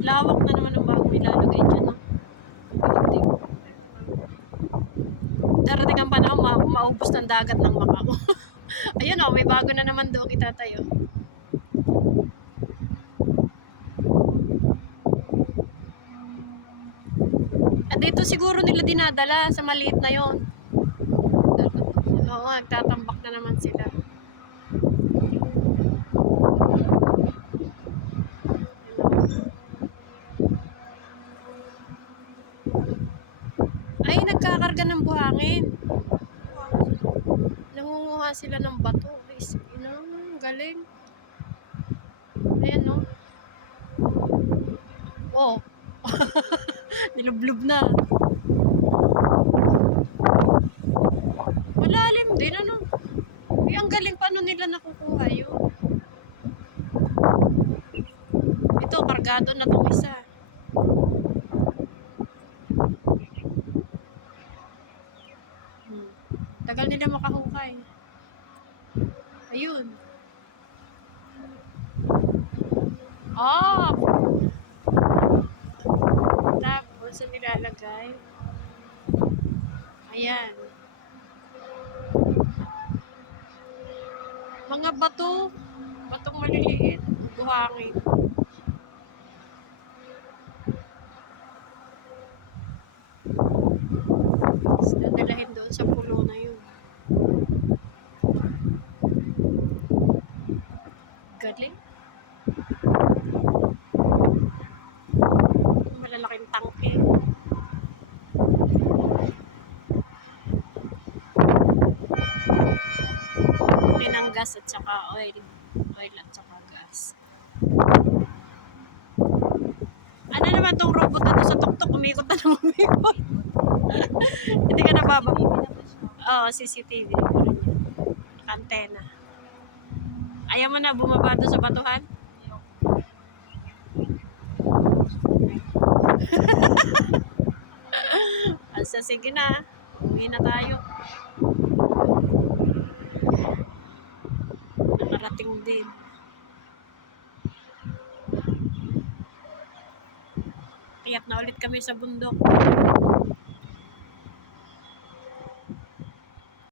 Lawak na naman ang bagong ilalagay dyan, no? Building. Darating ang panahon, maubos ng dagat ng Macau. Ayun, oh, may bago na naman doon itatayo. At dito siguro nila dinadala sa maliit na yon. Oo, nagtatambak na naman sila. Ay, nagkakarga ng buhangin. Nangunguha sila ng bato. Galing. Ayan, no? Oh. Nilublub na. Malalim din, ano? Eh, ang galing, paano nila nakukuha yun? Ito, kargado na itong isa. Tagal nila makahukay. Ayun. Oh! Tapos, ang nilalagay. Ayan. Mga bato. Batong maliliit. Buhangin. Dadalahin doon sa pulo na yun. Galing. Malalaking tangke. Ng gas at saka oil. Oil at saka gas. Ano naman tong robot na to sa tuktok? Umikot na ng umikot. Hindi ka nababa. Oo, CCTV. Antena. Ayaw mo na bumaba doon sa batuhan? Asa, sige na. Uwi na tayo. Nakarating din. Kiyat na ulit kami sa bundok.